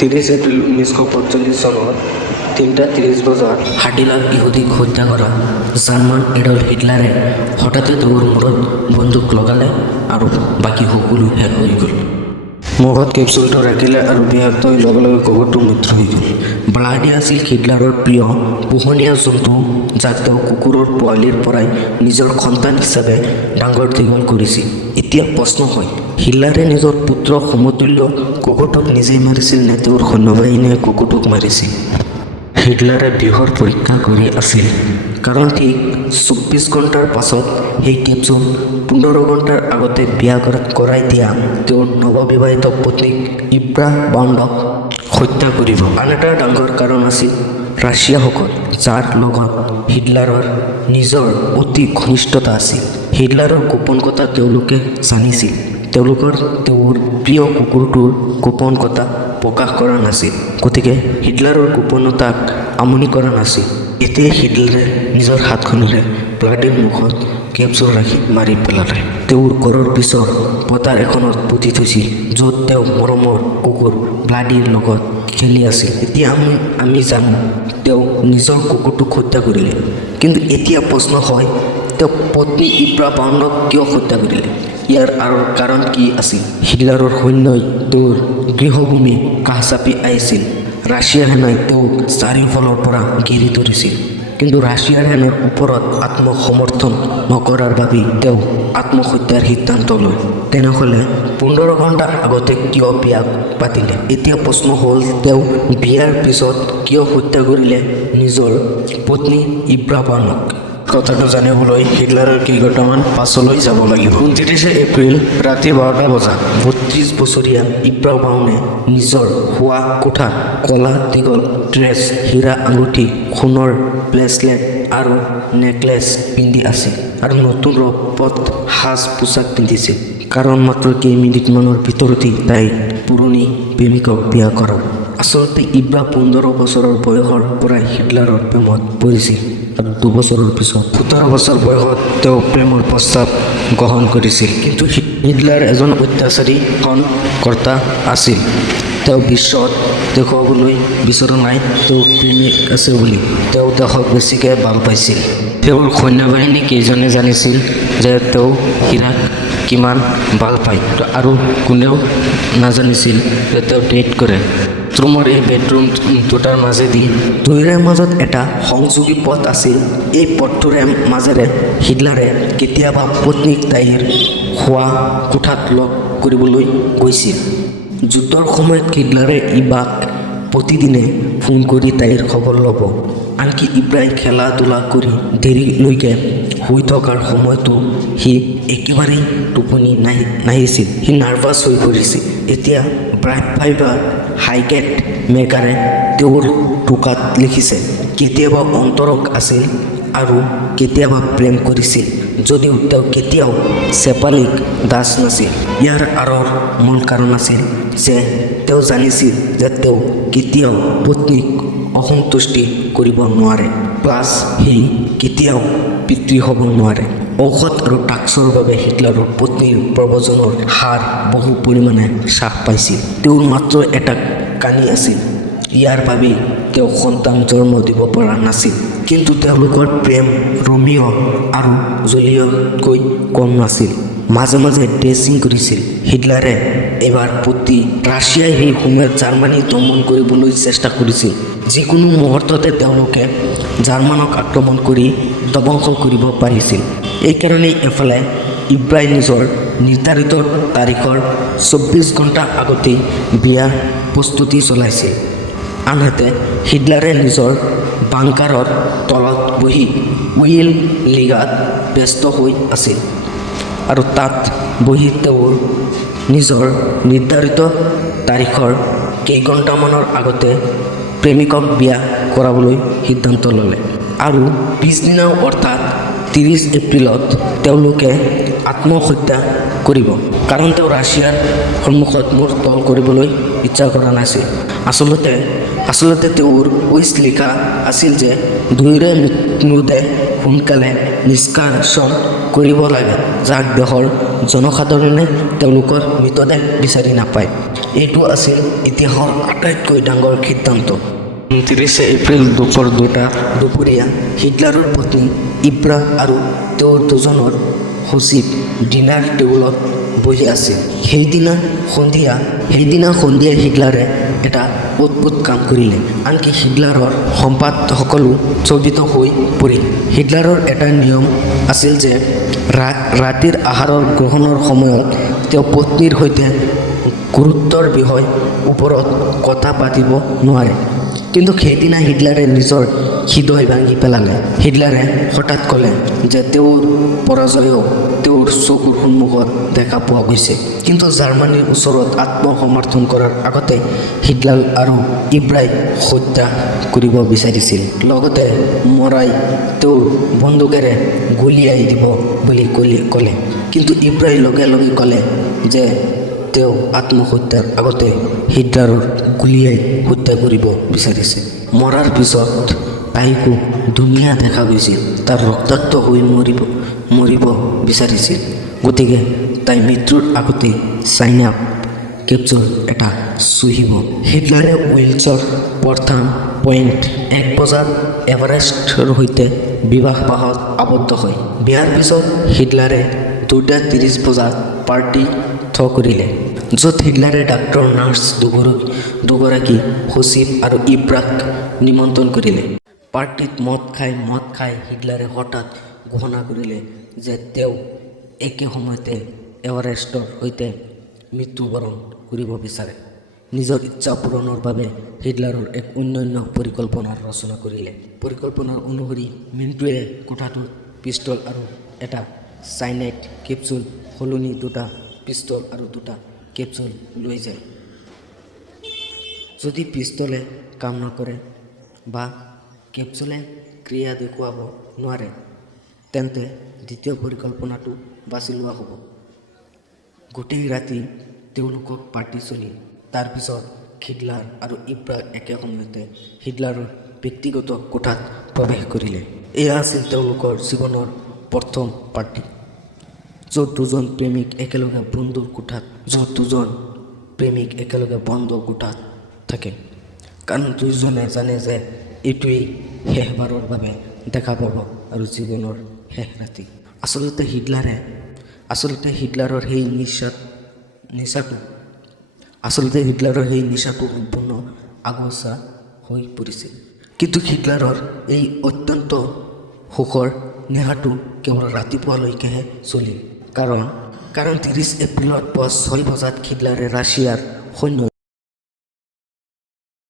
30 এপ্ৰিল 1945 চনত 3:30 বজাত হাৰ্ডিলাক ইহুদীক হত্যা কৰা জাৰ্মান এডল্ফ হিটলাৰে হঠাতে তেওঁৰ মূৰত বন্দুক লগালে আৰু বাকী সকলো শেষ হৈ গ'ল। মুখত কেপচুলটো ৰাখিলে আৰু বিষাক্ত হৈ লগে লগে কুকুৰটো মৃত্যু হৈ গ'ল। ব্লাডি আছিল হিটলাৰৰ প্ৰিয় পোহনীয়া জন্তু, যাক তেওঁ কুকুৰৰ পোৱালিৰ পৰাই নিজৰ সন্তান হিচাপে ডাঙৰ দীঘল কৰিছিল। এতিয়া প্ৰশ্ন হয়, হিটলাৰে নিজৰ পুত্ৰ সমতুল্য কুকুৰটোক নিজেই মাৰিছিল নে তেওঁৰ সৈন্যবাহিনীয়ে কুকুৰটোক মাৰিছিল? হিটলাৰে বিষৰ পৰীক্ষা কৰি আছিল, কাৰণ ঠিক 24 ঘণ্টাৰ পাছত সেই কেপচুল 15 ঘণ্টাৰ আগতে বিয়া কৰাই দিয়া তেওঁৰ নৱবিবাহিত পত্নীক ইব্ৰা বাউণ্ডক হত্যা কৰিব। আন এটা ডাঙৰ কাৰণ আছিল ৰাছিয়াসকল, যাৰ লগত হিটলাৰৰ নিজৰ অতি ঘনিষ্ঠতা আছিল। হিটলাৰৰ গোপন কথা তেওঁলোকে জানিছিল। তেওঁলোকৰ তেওঁৰ প্ৰিয় কুকুৰটোৰ গোপন কথা প্ৰকাশ কৰা নাছিল, গতিকে হিটলাৰৰ গোপনতাক আমনি কৰা নাছিল। এতিয়া হিটলাৰে নিজৰ হাতখনেৰে ব্লাডিৰ মুখত কেপচুল ৰাখি মাৰি পেলালে। তেওঁৰ ঘৰৰ পিছৰ পথাৰ এখনত পুতি থৈছিল, য'ত তেওঁ মৰমৰ কুকুৰ ব্লাডিৰ লগত খেলি আছিল। এতিয়া আমি জানো তেওঁ নিজৰ কুকুৰটোক হত্যা কৰিলে, কিন্তু এতিয়া প্ৰশ্ন হয়, তেওঁ পত্নী ইব্ৰা বাউণ্ডক কিয় হত্যা কৰিলে? ইয়াৰ কাৰণ কি আছিল? হিটলাৰৰ সৈন্যই তেওঁৰ গৃহভূমি কাষ চাপি আহিছিল। ৰাছিয়াৰ সেনাই তেওঁক চাৰিওফালৰ পৰা ঘেৰি ধৰিছিল, কিন্তু ৰাছিয়াৰ সেনাৰ ওপৰত আত্মসমৰ্থন নকৰাৰ বাবেই তেওঁ আত্মহত্যাৰ সিদ্ধান্ত লয়। তেনেহ'লে 15 ঘণ্টা আগতে কিয় বিয়া পাতিলে? এতিয়া প্ৰশ্ন হ'ল, তেওঁ বিয়াৰ পিছত কিয় হত্যা কৰিলে নিজৰ পত্নী ইব্ৰা বাউণ্ডক? কথাটো জানিবলৈ হিটলাৰৰ কেইঘণ্টামান পাছলৈ যাব লাগিব। 29 এপ্ৰিল ৰাতি 12টা বজাত 32 বছৰীয়া ইব্ৰা বাউণ্ডে নিজৰ শোৱা কোঠাত ক'লা দীঘল ড্ৰেছ, হীৰা আঙুঠি, সোণৰ ব্ৰেচলেট আৰু নেকলেছ পিন্ধি আছিল আৰু নতুন ৰূপত সাজ পোছাক পিন্ধিছিল, কাৰণ মাত্ৰ কেইমিনিটমানৰ ভিতৰতেই তাইৰ পুৰণি প্ৰেমিকক বিয়া কৰা। আচলতে ইব্ৰা 15 বছৰৰ বয়সৰ পৰাই হিটলাৰৰ প্ৰেমত পৰিছিল আৰু 2 বছৰৰ পিছত 17 বছৰ বয়সত তেওঁ প্ৰেমৰ প্ৰস্তাৱ গ্ৰহণ কৰিছিল। কিন্তু হিটলাৰ এজন অত্যাচাৰী শাসনকৰ্তা আছিল। তেওঁ বিশ্বত দেখুৱাবলৈ বিচৰা নাই তেওঁৰ প্ৰেমিক আছে বুলি। তেওঁ দেশক বেছিকৈ ভাল পাইছিল। তেওঁৰ সৈন্যবাহিনী কেইজনে জানিছিল যে তেওঁ হীৰাক কিমান ভাল পায়, আৰু কোনেও নাজানিছিল যে তেওঁ ডেট কৰে। ৰুমৰ এই বেডৰুম দুটাৰ মাজেদি দুয়োৰে মাজত এটা সংযোগী পথ আছিল। এই পথটোৰে মাজেৰে হিটলাৰে কেতিয়াবা পত্নীক তাইৰ শোৱা কোঠাত লগ কৰিবলৈ গৈছিল। যুদ্ধৰ সময়ত হিটলাৰে ইবাক প্ৰতিদিনে ফোন কৰি তাইৰ খবৰ ল'ব। আনকি ইব্ৰাই খেলা ধূলা কৰি দেৰিলৈকে শুই থকাৰ সময়তো সি একেবাৰেই টোপনি নাহিছিল। সি নাৰ্ভাছ হৈ পৰিছিল। এতিয়া ব্ৰাইট ফাইবাৰ হাইগেট মেকাৰে তেওঁৰ টোকাত লিখিছে, কেতিয়াবা অন্তৰক আছিল আৰু কেতিয়াবা প্ৰেম কৰিছিল, যদিও তেওঁ কেতিয়াও চেপালিক দাস নাছিল। ইয়াৰ আঁৰৰ মূল কাৰণ আছিল যে তেওঁ জানিছিল যে তেওঁ কেতিয়াও পত্নীক অসন্তুষ্টি কৰিব নোৱাৰে, প্লাছ সি কেতিয়াও পিতৃ হ'ব নোৱাৰে। ঔষধ আৰু ড্ৰাগছৰ বাবে হিটলাৰৰ পত্নীৰ প্ৰব্ৰজনৰ হাৰ বহু পৰিমাণে হ্ৰাস পাইছিল। তেওঁৰ মাত্ৰ এটা কাণী আছিল, ইয়াৰ বাবেই তেওঁ সন্তান জন্ম দিব পৰা নাছিল। কিন্তু তেওঁলোকৰ প্ৰেম ৰোমিঅ' আৰু জুলিয়টতকৈ কম নাছিল। মাজে মাজে ডেচিং কৰিছিল। হিটলাৰে এবাৰ প্ৰতি ৰাছিয়াই সেই সময়ত জাৰ্মানী দমন কৰিবলৈ চেষ্টা কৰিছিল। যিকোনো মুহূৰ্ততে তেওঁলোকে জাৰ্মানক আক্ৰমণ কৰি ধ্বংস কৰিব পাৰিছিল। এইকাৰণেই এফালে ইব্ৰাই নিজৰ নিৰ্ধাৰিত তাৰিখৰ 24 ঘণ্টা আগতেই বিয়াৰ প্ৰস্তুতি চলাইছিল। আনহাতে হিটলাৰে নিজৰ বাংকাৰৰ তলত বহি উইল লিগাত ব্যস্ত হৈ আছিল, আৰু তাত বহি তেওঁৰ নিজৰ নিৰ্ধাৰিত তাৰিখৰ কেইঘণ্টামানৰ আগতে প্ৰেমিকক বিয়া কৰাবলৈ সিদ্ধান্ত ল'লে। আৰু পিছদিনা অৰ্থাৎ 30 এপ্ৰিলত তেওঁলোকে আত্মহত্যা কৰিব, কাৰণ তেওঁ ৰাছিয়াৰ সন্মুখত মূৰ তল কৰিবলৈ ইচ্ছা কৰা নাছিল। আচলতে তেওঁৰ উইচ লিখা আছিল যে দুয়োৰে মৃতদেহ সোনকালে নিষ্কাশন কৰিব লাগে, যাক দেশৰ জনসাধাৰণে তেওঁলোকৰ মৃতদেহ বিচাৰি নাপায়। এইটো আছিল ইতিহাসৰ আটাইতকৈ ডাঙৰ সিদ্ধান্ত। 29 এপ্ৰিল দুপৰীয়া হিটলাৰৰ পত্নী ইব্ৰা আৰু তেওঁৰ দুজনৰ সচিব ডিনাৰ টেবুলত বহি আছিল। সেইদিনা সন্ধিয়া হিটলাৰে এটা অদ্ভুত কাম কৰিলে। আনকি হিটলাৰৰ সম্পাদ সকলো চকিত হৈ পৰিল। হিটলাৰৰ এটা নিয়ম আছিল যে ৰাতিৰ আহাৰৰ গ্ৰহণৰ সময়ত তেওঁ পত্নীৰ সৈতে গুৰুত্বৰ বিষয় ওপৰত কথা পাতিব নোৱাৰে। কিন্তু সেইদিনা হিটলাৰে নিজৰ হৃদয় ভাঙি পেলালে। হিটলাৰে হঠাৎ ক'লে যে তেওঁৰ পৰাজয়ও তেওঁৰ চকুৰ সন্মুখত দেখা পোৱা গৈছে। কিন্তু জাৰ্মানীৰ ওচৰত আত্মসমৰ্থন কৰাৰ আগতে হিটলাৰ আৰু ইব্ৰাই হত্যা কৰিব বিচাৰিছিল, লগতে মৰাই তেওঁৰ বন্দুকেৰে গুলীয়াই দিব বুলি ক'লে। কিন্তু ইব্ৰাই লগে লগে ক'লে যে তেওঁ আত্মহত্যাৰ আগতে হিটলাৰক গুলীয়াই হত্যা কৰিব বিচাৰিছে। মৰাৰ পিছত তাইকো ধুনীয়া দেখা গৈছিল, তাৰ ৰক্তাক্ত হৈ মৰিব বিচাৰিছিল। গতিকে তাই মৃত্যুৰ আগতেই চাইনা কেপচুল এটা চুহিব। হিটলাৰে ৱেলছৰ প্ৰথম পইণ্ট 1 বজাত এভাৰেষ্টৰ সৈতে বিবাহপাশত আবদ্ধ হয়। বিয়াৰ পিছত হিটলাৰে 2:30 বজাত পাৰ্টি কৰিলে, য'ত হিটলাৰে ডাক্তৰ, নাৰ্ছ দুগৰাকী সচিব আৰু ইব্ৰাক নিমন্ত্ৰণ কৰিলে। পাৰ্টিত মদ খাই হিটলাৰে হঠাৎ ঘোষণা কৰিলে যে তেওঁ একে সময়তে এভাৰেষ্টৰ সৈতে মৃত্যুবৰণ কৰিব বিচাৰে। নিজৰ ইচ্ছা পূৰণৰ বাবে হিটলাৰৰ এক অনন্য পৰিকল্পনাৰ ৰচনা কৰিলে। পৰিকল্পনাৰ অনুসৰি মেনটোৱে কোঠাটোত পিষ্টল আৰু এটা চাইনাইড কেপচুল সলনি 2টা পিষ্টল আৰু 2টা কেপচুল লৈ যায়। যদি পিষ্টলে কাম নকৰে বা কেপচুলে ক্ৰিয়া দেখুৱাব নোৱাৰে, তেন্তে দ্বিতীয় পৰিকল্পনাটো বাছি লোৱা হ'ব। গোটেই ৰাতি তেওঁলোকক পাৰ্টি চলিল। তাৰপিছত হিটলাৰ আৰু ইব্ৰা একে সময়তে হিটলাৰৰ ব্যক্তিগত কোঠাত প্ৰৱেশ কৰিলে। এয়া আছিল তেওঁলোকৰ জীৱনৰ প্ৰথম পাৰ্টি, য'ত দুজন প্ৰেমিক একেলগে বন্ধ কোঠাত থাকে, কাৰণ দুয়োজনে জানে যে এইটোৱেই শেষবাৰৰ বাবে দেখা পাব আৰু জীৱনৰ শেষ ৰাতি। আচলতে হিটলাৰৰ সেই নিচাটো সম্পূৰ্ণ আগচা হৈ পৰিছিল। কিন্তু হিটলাৰৰ এই অত্যন্ত সুখৰ নিশাটো কেৱল ৰাতিপুৱালৈকেহে চলিল, কাৰণ 30 এপ্ৰিলত পুৱা 6 বজাত হিটলাৰে ৰাছিয়াৰ সৈন্য